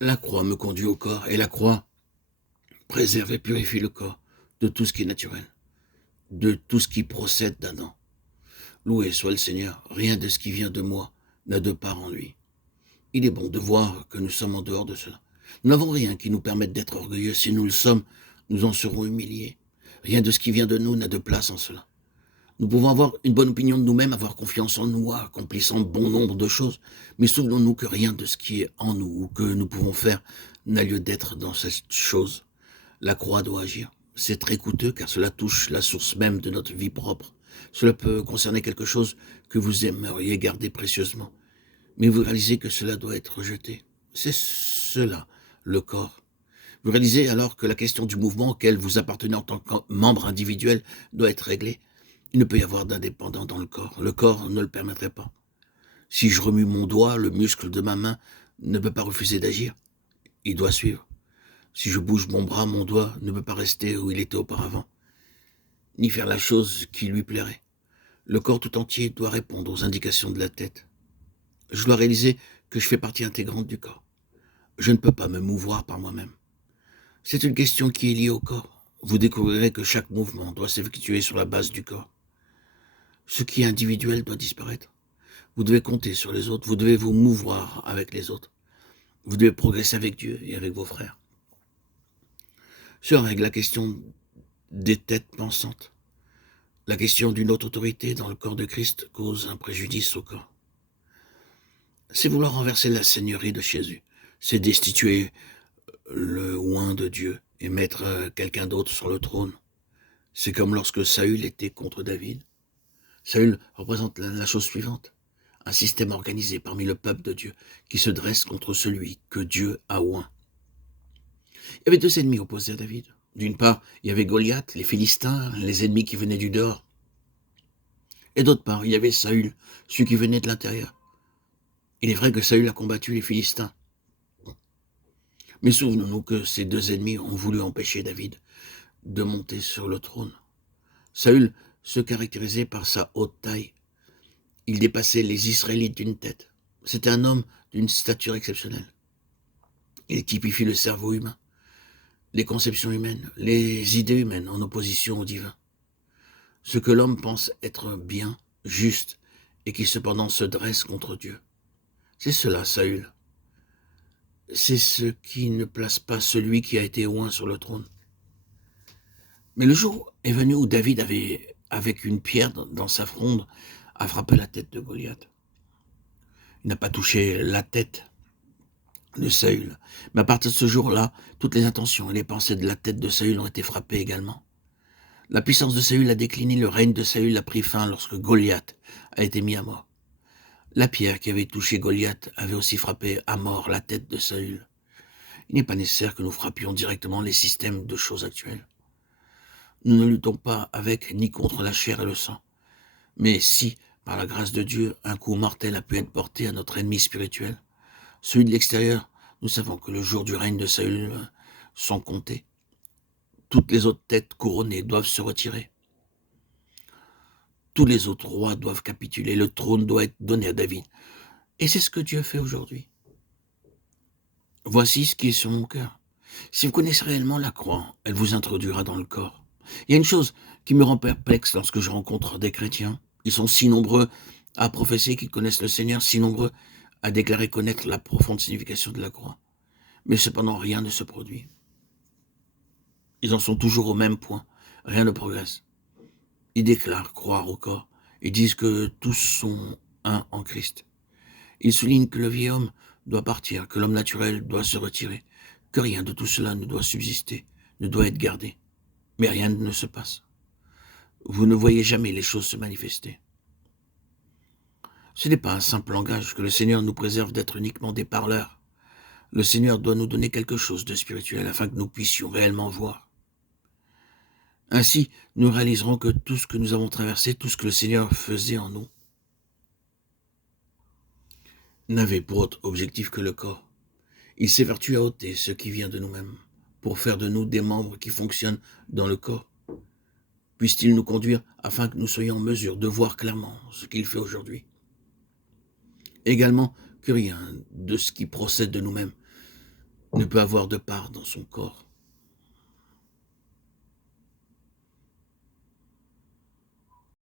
La croix me conduit au corps, et la croix préserve et purifie le corps de tout ce qui est naturel, de tout ce qui procède d'Adam. Loué soit le Seigneur, rien de ce qui vient de moi n'a de part en lui. Il est bon de voir que nous sommes en dehors de cela. Nous n'avons rien qui nous permette d'être orgueilleux. Si nous le sommes, nous en serons humiliés. Rien de ce qui vient de nous n'a de place en cela. Nous pouvons avoir une bonne opinion de nous-mêmes, avoir confiance en nous, accomplissant bon nombre de choses, mais souvenons-nous que rien de ce qui est en nous ou que nous pouvons faire n'a lieu d'être dans cette chose. La croix doit agir. C'est très coûteux car cela touche la source même de notre vie propre. Cela peut concerner quelque chose que vous aimeriez garder précieusement, mais vous réalisez que cela doit être rejeté. C'est cela, le corps. Vous réalisez alors que la question du mouvement auquel vous appartenez en tant que membre individuel doit être réglée. Il ne peut y avoir d'indépendant dans le corps. Le corps ne le permettrait pas. Si je remue mon doigt, le muscle de ma main ne peut pas refuser d'agir. Il doit suivre. Si je bouge mon bras, mon doigt ne peut pas rester où il était auparavant, ni faire la chose qui lui plairait. Le corps tout entier doit répondre aux indications de la tête. Je dois réaliser que je fais partie intégrante du corps. Je ne peux pas me mouvoir par moi-même. C'est une question qui est liée au corps. Vous découvrirez que chaque mouvement doit s'effectuer sur la base du corps. Ce qui est individuel doit disparaître. Vous devez compter sur les autres, vous devez vous mouvoir avec les autres. Vous devez progresser avec Dieu et avec vos frères. Se règle la question des têtes pensantes. La question d'une autre autorité dans le corps de Christ cause un préjudice au corps. C'est vouloir renverser la seigneurie de Jésus. C'est destituer le oint de Dieu et mettre quelqu'un d'autre sur le trône. C'est comme lorsque Saül était contre David. Saül représente la chose suivante. Un système organisé parmi le peuple de Dieu qui se dresse contre celui que Dieu a oint. Il y avait deux ennemis opposés à David. D'une part, il y avait Goliath, les Philistins, les ennemis qui venaient du dehors. Et d'autre part, il y avait Saül, celui qui venait de l'intérieur. Il est vrai que Saül a combattu les Philistins. Mais souvenons-nous que ces deux ennemis ont voulu empêcher David de monter sur le trône. Saül se caractérisait par sa haute taille. Il dépassait les Israélites d'une tête. C'était un homme d'une stature exceptionnelle. Il typifie le cerveau humain, les conceptions humaines, les idées humaines en opposition au divin. Ce que l'homme pense être bien, juste, et qui cependant se dresse contre Dieu. C'est cela, Saül. C'est ce qui ne place pas celui qui a été oint sur le trône. Mais le jour est venu où David avait, avec une pierre dans sa fronde, a frappé la tête de Goliath. Il n'a pas touché la tête de Saül. Mais à partir de ce jour-là, toutes les intentions et les pensées de la tête de Saül ont été frappées également. La puissance de Saül a décliné, le règne de Saül a pris fin lorsque Goliath a été mis à mort. La pierre qui avait touché Goliath avait aussi frappé à mort la tête de Saül. Il n'est pas nécessaire que nous frappions directement les systèmes de choses actuelles. Nous ne luttons pas avec ni contre la chair et le sang. Mais si, par la grâce de Dieu, un coup mortel a pu être porté à notre ennemi spirituel, celui de l'extérieur, nous savons que le jour du règne de Saül sont comptés. Toutes les autres têtes couronnées doivent se retirer. Tous les autres rois doivent capituler. Le trône doit être donné à David. Et c'est ce que Dieu fait aujourd'hui. Voici ce qui est sur mon cœur. Si vous connaissez réellement la croix, elle vous introduira dans le corps. Il y a une chose qui me rend perplexe lorsque je rencontre des chrétiens. Ils sont si nombreux à professer qu'ils connaissent le Seigneur, si nombreux à déclarer connaître la profonde signification de la croix. Mais cependant, rien ne se produit. Ils en sont toujours au même point. Rien ne progresse. Ils déclarent croire au corps. Ils disent que tous sont un en Christ. Ils soulignent que le vieil homme doit partir, que l'homme naturel doit se retirer, que rien de tout cela ne doit subsister, ne doit être gardé. Mais rien ne se passe. Vous ne voyez jamais les choses se manifester. Ce n'est pas un simple langage que le Seigneur nous préserve d'être uniquement des parleurs. Le Seigneur doit nous donner quelque chose de spirituel afin que nous puissions réellement voir. Ainsi, nous réaliserons que tout ce que nous avons traversé, tout ce que le Seigneur faisait en nous, n'avait pour autre objectif que le corps. Il s'évertue à ôter ce qui vient de nous-mêmes, pour faire de nous des membres qui fonctionnent dans le corps. Puisse-t-il nous conduire afin que nous soyons en mesure de voir clairement ce qu'il fait aujourd'hui. Également, que rien de ce qui procède de nous-mêmes ne peut avoir de part dans son corps.